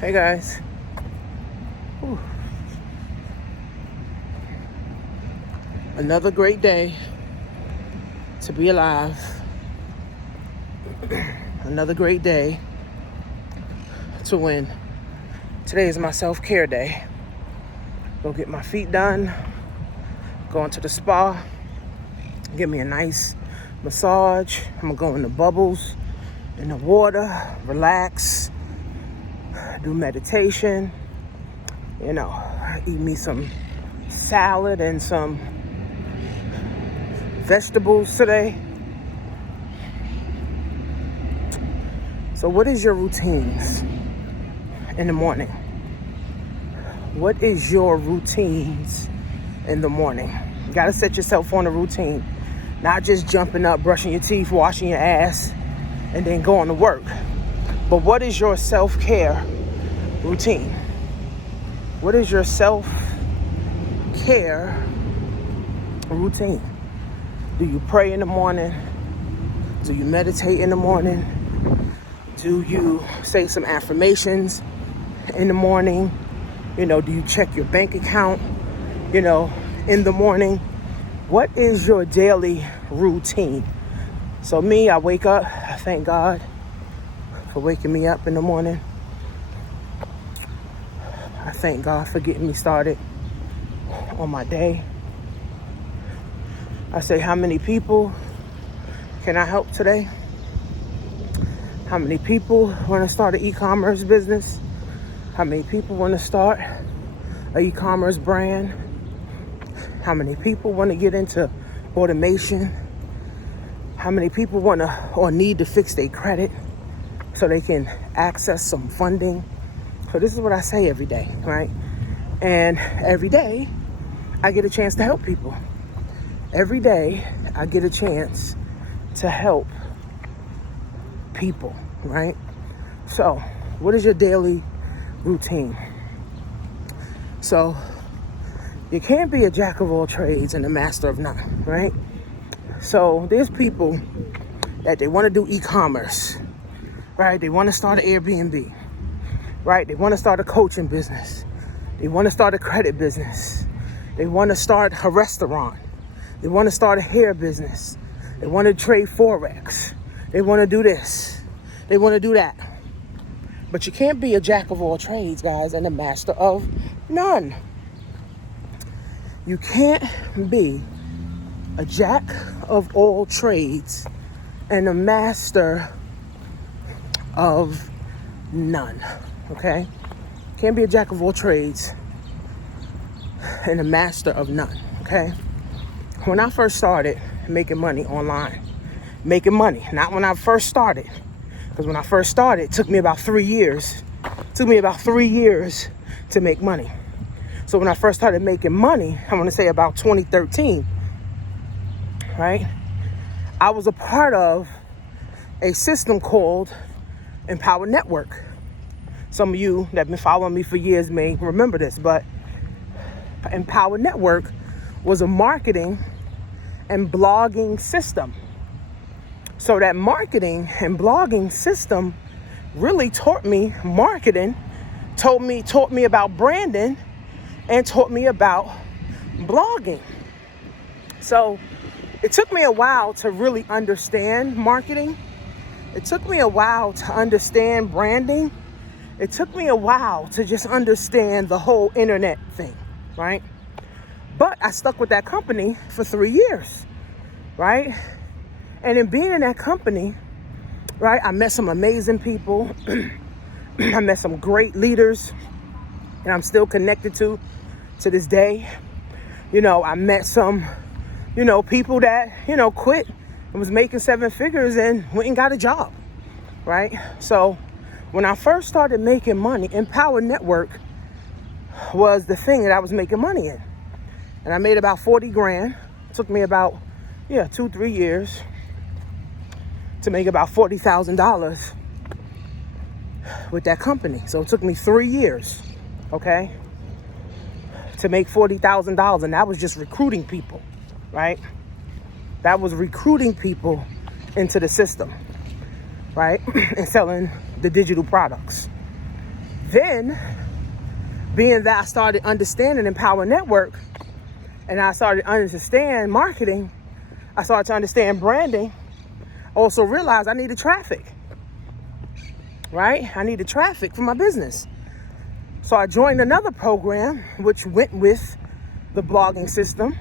Hey guys. Whew. Another great day to be alive. Another great day to win. Today is my self-care day. Go get my feet done, go into the spa, get me a nice massage. I'm gonna go in the bubbles, in the water, relax, do meditation, eat me some salad and some vegetables today. So what is your routines in the morning? What is your routines in the morning? You gotta set yourself on a routine. Not just jumping up, brushing your teeth, washing your ass, and then going to work. But what is your self-care routine? What is your self-care routine? Do you pray in the morning? Do you meditate in the morning? Do you say some affirmations in the morning? Do you check your bank account, in the morning? What is your daily routine? So me, I wake up, I thank God for waking me up in the morning. I thank God for getting me started on my day. I say, how many people can I help today? How many people want to start an e-commerce business? How many people want to start an e-commerce brand? How many people want to get into automation? How many people want to or need to fix their credit so they can access some funding? So this is what I say every day, right? And every day I get a chance to help people. Every day I get a chance to help people, right? So what is your daily routine? So you can't be a jack of all trades and a master of none, right? So there's people that they want to do e-commerce, right? They want to start an Airbnb, right? They want to start a coaching business. They want to start a credit business. They want to start a restaurant. They want to start a hair business. They want to trade Forex. They want to do this. They want to do that. But you can't be a jack of all trades, guys, and a master of none. You can't be a jack of all trades and a master of none, okay? Can't be a jack of all trades and a master of none, okay? When I first started making money online, not when I first started, because when I first started, it took me about 3 years. It took me about 3 years to make money. So when I first started making money, I want to say about 2013, right? I was a part of a system called Empower Network. Some of you that have been following me for years may remember this, but Empower Network was a marketing and blogging system. So that marketing and blogging system really taught me marketing, taught me about branding, and taught me about blogging. So it took me a while to really understand marketing. It took me a while to understand branding. It took me a while to just understand the whole internet thing, right? But I stuck with that company for 3 years, right? And in being in that company, right, I met some amazing people. I met some great leaders that I'm still connected to this day. I met some, people that, quit and was making 7 figures and went and got a job, right? So when I first started making money, Empower Network was the thing that I was making money in. And I made about 40 grand. It took me about, 2-3 years to make about $40,000 with that company. So it took me 3 years, okay, to make $40,000. And that was just recruiting people, right? That was recruiting people into the system, right? And selling the digital products. Then, being that I started understanding Empower Network, and I started to understand marketing, I started to understand branding, also realized I needed traffic, right? I needed traffic for my business. So I joined another program, which went with the blogging system,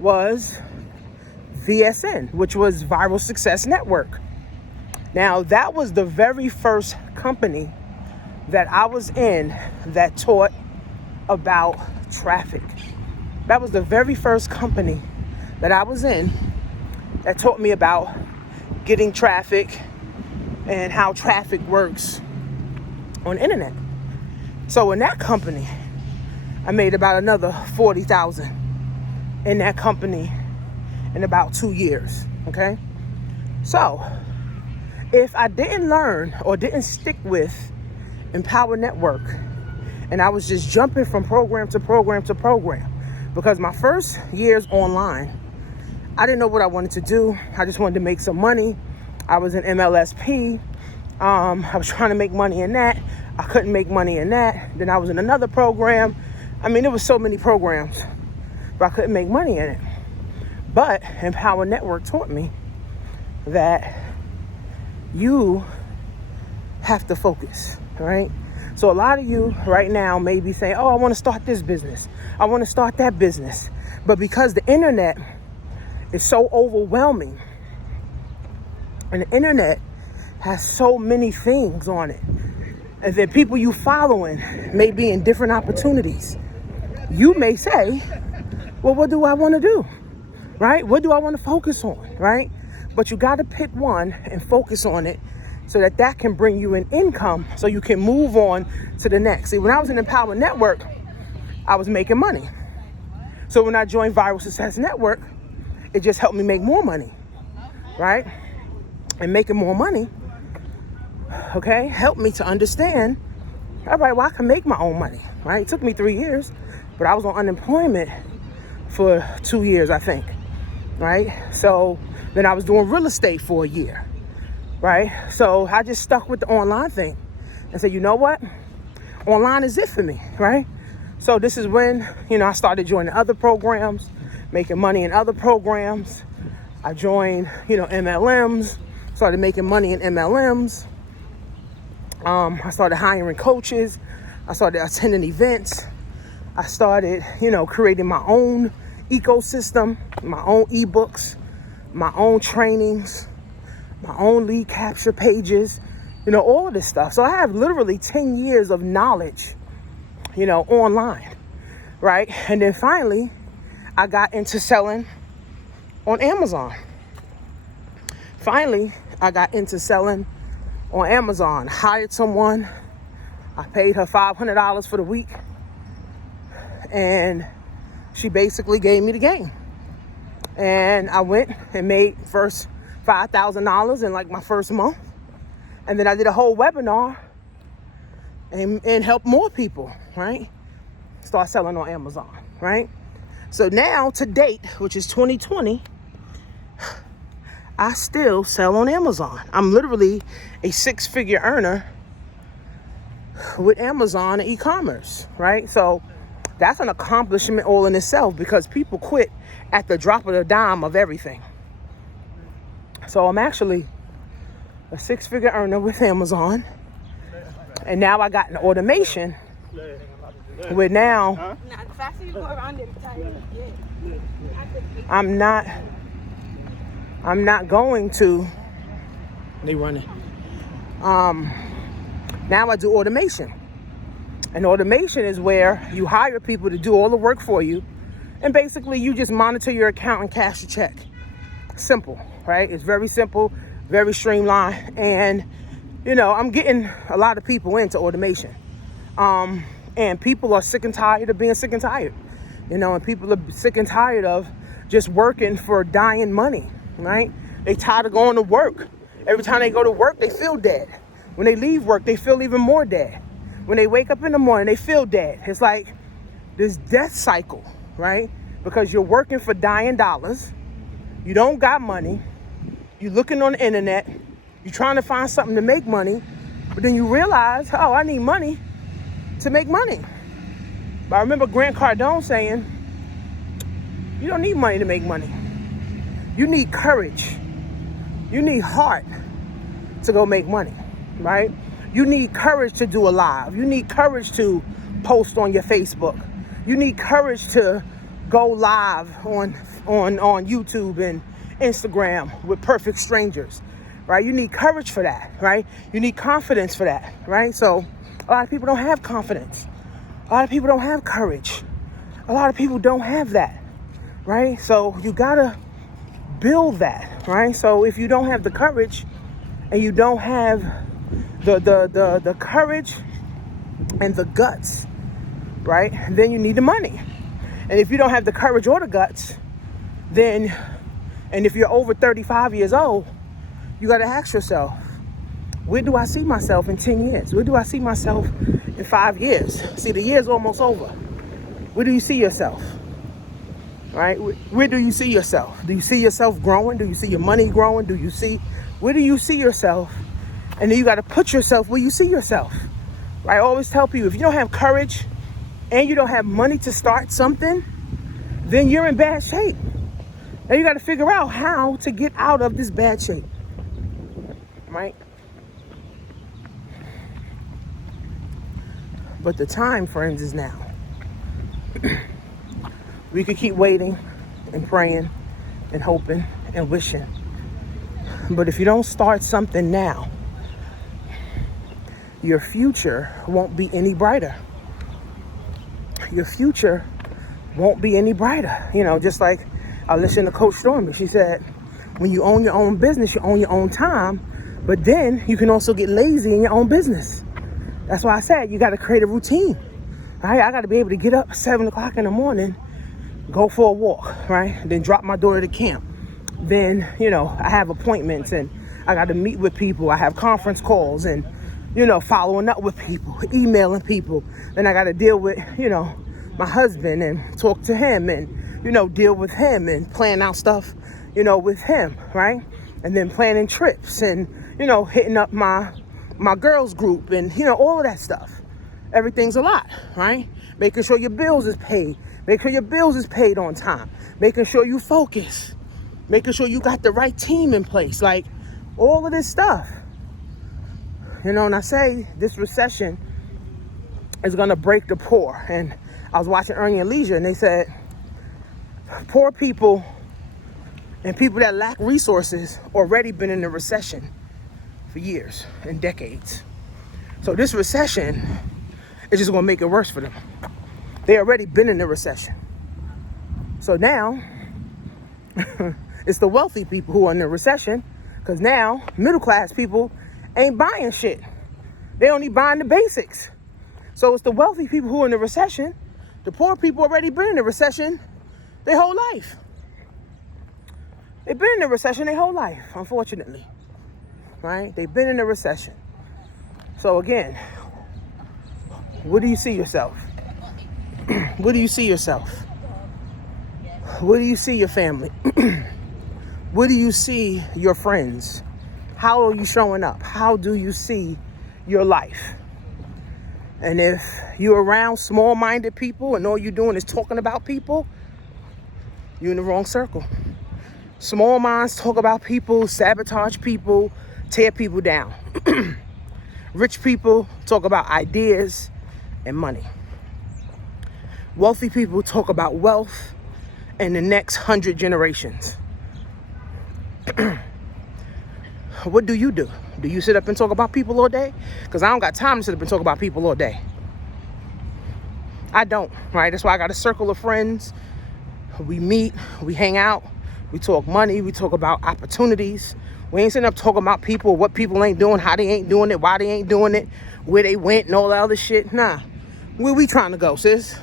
was VSN, which was Viral Success Network. Now, that was the very first company that I was in that taught about traffic. That was the very first company that I was in that taught me about getting traffic and how traffic works on the internet. So in that company, I made about another $40,000 in that company in about 2 years, okay? So if I didn't learn or didn't stick with Empower Network, and I was just jumping from program to program to program, because my first years online, I didn't know what I wanted to do. I just wanted to make some money. I was in MLSP. I was trying to make money in that. I couldn't make money in that. Then I was in another program. I mean, there was so many programs, but I couldn't make money in it. But Empower Network taught me that you have to focus, right? So a lot of you right now may be saying, oh, I want to start this business. I want to start that business. But because the internet is so overwhelming, and the internet has so many things on it, and then people you following may be in different opportunities, you may say, well, what do I want to do, right? What do I want to focus on, right? But you got to pick one and focus on it so that that can bring you an income so you can move on to the next. See, when I was in Empower Network, I was making money. So when I joined Viral Success Network, it just helped me make more money, right? And making more money, okay, helped me to understand, all right, well, I can make my own money, right? It took me 3 years, but I was on unemployment for 2 years, I think, right? So then I was doing real estate for a year, right? So I just stuck with the online thing and said, you know what? Online is it for me, right? So this is when, I started joining other programs, making money in other programs. I joined, MLMs, started making money in MLMs. I started hiring coaches. I started attending events. I started, creating my own ecosystem, my own ebooks, my own trainings, my own lead capture pages, all of this stuff. So I have literally 10 years of knowledge, online, right? And then finally, I got into selling on Amazon. Hired someone. I paid her $500 for the week. And she basically gave me the game. And I went and made first $5,000 in like my first month. And then I did a whole webinar and helped more people, right? Start selling on Amazon, right? So now to date, which is 2020, I still sell on Amazon. I'm literally a 6-figure earner with Amazon and e-commerce, right? So that's an accomplishment all in itself, because people quit at the drop of the dime of everything. So I'm actually a 6-figure earner with Amazon. And now I got an automation where now I'm not going to, they running. Now I do automation. And automation is where you hire people to do all the work for you. And basically you just monitor your account and cash a check. Simple, right? It's very simple, very streamlined. And, I'm getting a lot of people into automation. And people are sick and tired of being sick and tired. And people are sick and tired of just working for dying money, right? They tired of going to work. Every time they go to work, they feel dead. When they leave work, they feel even more dead. When they wake up in the morning, they feel dead. It's like this death cycle, right? Because you're working for dying dollars. You don't got money. You're looking on the internet. You're trying to find something to make money. But then you realize, oh, I need money. to make money. But I remember Grant Cardone saying, you don't need money to make money. You need courage. You need heart to go make money, right? You need courage to do a live. You need courage to post on your Facebook. You need courage to go live on YouTube and Instagram with perfect strangers, right? You need courage for that, right? You need confidence for that, right? So a lot of people don't have confidence. A lot of people don't have courage. A lot of people don't have that, right? So you gotta build that, right? So if you don't have the courage and you don't have the courage and the guts, right? Then you need the money. And if you don't have the courage or the guts, then, and if you're over 35 years old, you got to ask yourself, where do I see myself in 10 years? Where do I see myself in 5 years? See, the year's almost over. Where do you see yourself? Right? Where do you see yourself? Do you see yourself growing? Do you see your money growing? Where do you see yourself? And then you got to put yourself where you see yourself. Right? I always tell people, if you don't have courage and you don't have money to start something, then you're in bad shape. Now you got to figure out how to get out of this bad shape. Right? But the time, friends, is now. We could keep waiting and praying and hoping and wishing. But if you don't start something now, your future won't be any brighter. Your future won't be any brighter. You know, just like I listened to Coach Stormy. She said, when you own your own business, you own your own time. But then you can also get lazy in your own business. That's why I said you got to create a routine. Right? I got to be able to get up at 7 o'clock in the morning, go for a walk, right? Then drop my daughter to camp. Then, you know, I have appointments and I got to meet with people. I have conference calls and, you know, following up with people, emailing people. Then I got to deal with, you know, my husband and talk to him and, you know, deal with him and plan out stuff, you know, with him, right? And then planning trips and, you know, hitting up my girls group and, you know, all of that stuff. Everything's a lot, right? Making sure your bills is paid. Making sure your bills is paid on time. Making sure you focus. Making sure you got the right team in place. Like, all of this stuff. You know, and I say this recession is going to break the poor. And I was watching Earning and Leisure, and they said poor people and people that lack resources already been in a recession for years and decades. So this recession is just going to make it worse for them. They already been in a recession. So now it's the wealthy people who are in the recession, because now middle class people ain't buying shit. They only buying the basics. So it's the wealthy people who are in the recession. The poor people already been in the recession their whole life. They've been in the recession their whole life, unfortunately. Right? They've been in a recession. So again, where do you see yourself? Where do you see yourself? Where do you see your family? Where do you see your friends? How are you showing up? How do you see your life? And if you're around small-minded people and all you're doing is talking about people, you're in the wrong circle. Small minds talk about people, sabotage people, tear people down. Rich people talk about ideas and money. Wealthy people talk about wealth and the next 100 generations. What do? Do you sit up and talk about people all day? Because I don't got time to sit up and talk about people all day. I don't, right? That's why I got a circle of friends. We meet, we hang out, we talk money, we talk about opportunities. We ain't sitting up talking about people, what people ain't doing, how they ain't doing it, why they ain't doing it, where they went and all that other shit. Nah. Where we trying to go, sis?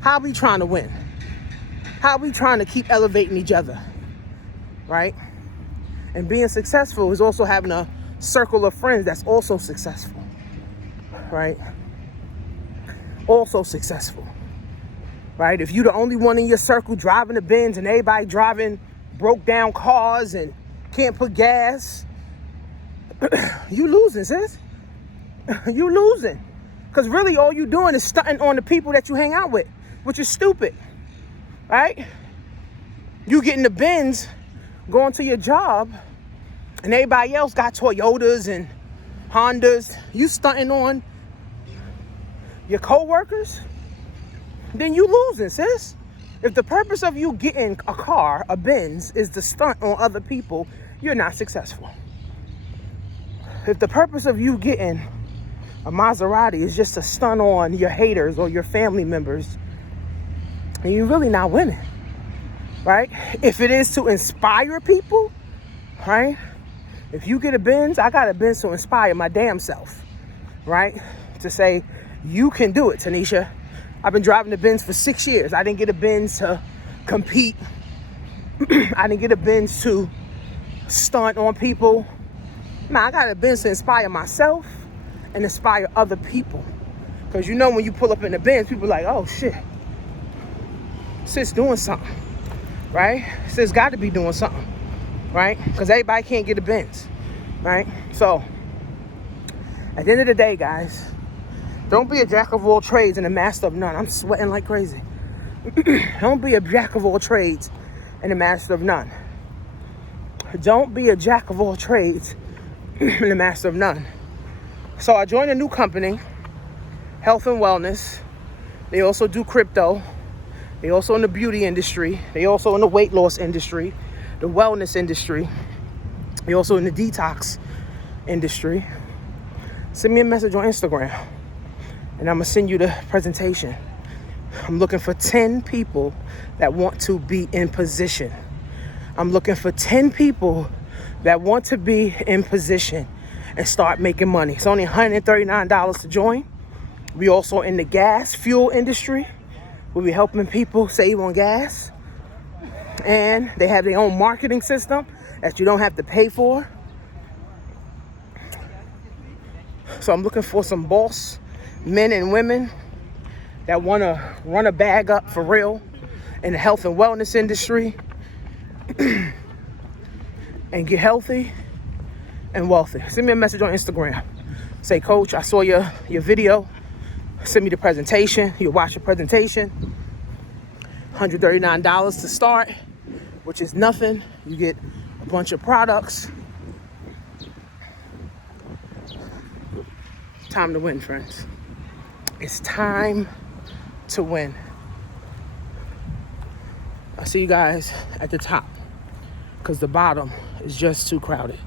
How we trying to win? How we trying to keep elevating each other? Right? And being successful is also having a circle of friends that's also successful. Right? Also successful. Right? If you're the only one in your circle driving the Benz and everybody driving broke down cars and can't put gas, you losing, sis. You losing. Because really all you doing is stunting on the people that you hang out with, which is stupid, right? You getting the Benz, going to your job, and everybody else got Toyotas and Hondas. You stunting on your co-workers, then you losing, sis. If the purpose of you getting a car, a Benz, is to stunt on other people, you're not successful. If the purpose of you getting a Maserati is just to stunt on your haters or your family members, then you're really not winning, right? If it is to inspire people, right? If you get a Benz, I got a Benz to inspire my damn self, right? To say, you can do it, Tanisha. I've been driving the Benz for 6 years. I didn't get a Benz to compete. I didn't get a Benz to stunt on people. Nah, I got a Benz to inspire myself and inspire other people. Because you know when you pull up in the Benz, people are like, oh shit, sis doing something, right? Sis got to be doing something, right? Because everybody can't get a Benz, right? So, at the end of the day, guys, don't be a jack of all trades and a master of none. I'm sweating like crazy. Don't be a jack of all trades and a master of none. Don't be a jack of all trades and a master of none. So I joined a new company, health and wellness. They also do crypto. They also in the beauty industry. They also in the weight loss industry, the wellness industry. They also in the detox industry. Send me a message on Instagram, and I'm going to send you the presentation. I'm looking for 10 people that want to be in position. I'm looking for 10 people that want to be in position and start making money. It's only $139 to join. We also in the gas fuel industry. We'll be helping people save on gas. And they have their own marketing system that you don't have to pay for. So I'm looking for some boss men and women that want to run a bag up for real in the health and wellness industry and get healthy and wealthy. Send me a message on Instagram. Say, Coach, I saw your video. Send me the presentation. You'll watch the presentation. $139 to start, which is nothing. You get a bunch of products. Time to win, friends. It's time to win. I'll see you guys at the top, because the bottom is just too crowded.